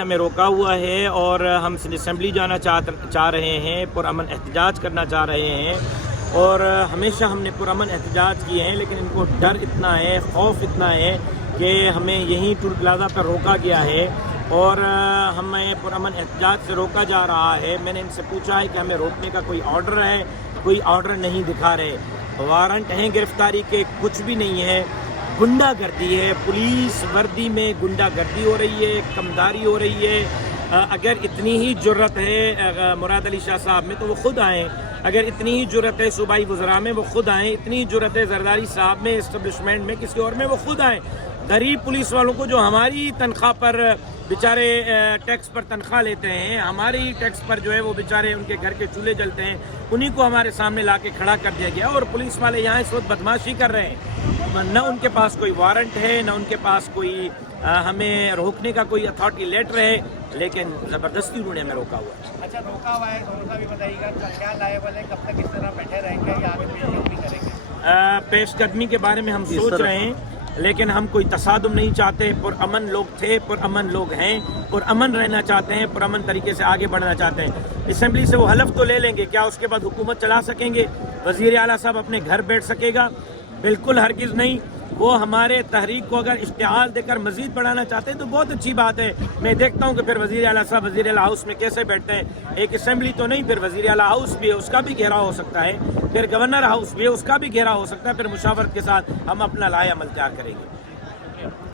ہمیں روکا ہوا ہے اور ہم اسمبلی جانا چاہ رہے ہیں، پرامن احتجاج کرنا چاہ رہے ہیں اور ہمیشہ ہم نے پرامن احتجاج کیے ہیں، لیکن ان کو ڈر اتنا ہے، خوف اتنا ہے کہ ہمیں یہیں ٹول پلازا پر روکا گیا ہے اور ہمیں پرامن احتجاج سے روکا جا رہا ہے۔ میں نے ان سے پوچھا ہے کہ ہمیں روکنے کا کوئی آرڈر ہے، کوئی آرڈر نہیں دکھا رہے، وارنٹ ہیں گرفتاری کے، کچھ بھی نہیں ہے، گنڈا گردی ہے، پولیس وردی میں گنڈا گردی ہو رہی ہے، کمداری ہو رہی ہے۔ اگر اتنی ہی جرت ہے مراد علی شاہ صاحب میں تو وہ خود آئیں، اگر اتنی ہی جرت ہے صوبائی وزراء میں وہ خود آئیں، اتنی ہی جرت ہے زرداری صاحب میں، اسٹیبلشمنٹ میں، کسی اور میں وہ خود آئیں۔ غریب پولیس والوں کو جو ہماری تنخواہ پر بیچارے ٹیکس پر تنخواہ لیتے ہیں، ہماری ٹیکس پر جو ہے وہ بیچارے ان کے گھر کے چولہے جلتے ہیں، انہیں کو ہمارے سامنے لا کے کھڑا کر دیا گیا اور پولیس والے یہاں اس وقت بدماشی کر رہے ہیں۔ نہ ان کے پاس کوئی وارنٹ ہے، نہ ان کے پاس کوئی ہمیں روکنے کا کوئی اتھارٹی لیٹر ہے، لیکن زبردستی انہوں نے ہمیں روکا ہوا ہے۔ اچھا، روکا ہوا ہے، تھوڑا سا بھی بتائیے گا کیا لائبل ہے، کب تک اس طرح بیٹھے رہیں گے یا آگے پیش قدمی کریں گے؟ پیش قدمی کے بارے میں ہم سوچ رہے ہیں، لیکن ہم کوئی تصادم نہیں چاہتے، پرامن لوگ تھے، پرامن لوگ ہیں، پرامن رہنا چاہتے ہیں، پرامن طریقے سے آگے بڑھنا چاہتے ہیں۔ اسمبلی سے وہ حلف تو لے لیں گے، کیا اس کے بعد حکومت چلا سکیں گے؟ وزیر اعلیٰ صاحب اپنے گھر بیٹھ سکے گا؟ بالکل ہرگز نہیں۔ وہ ہمارے تحریک کو اگر اشتعال دے کر مزید بڑھانا چاہتے ہیں تو بہت اچھی بات ہے۔ میں دیکھتا ہوں کہ پھر وزیر اعلیٰ صاحب وزیر اعلیٰ ہاؤس میں کیسے بیٹھتے ہیں، ایک اسمبلی تو نہیں، پھر وزیر اعلیٰ ہاؤس بھی ہے، اس کا بھی گھیراؤ ہو سکتا ہے، پھر گورنر ہاؤس بھی ہے، اس کا بھی گھیراؤ ہو سکتا ہے، پھر مشاورت کے ساتھ ہم اپنا لائحہ عمل تیار کریں گے۔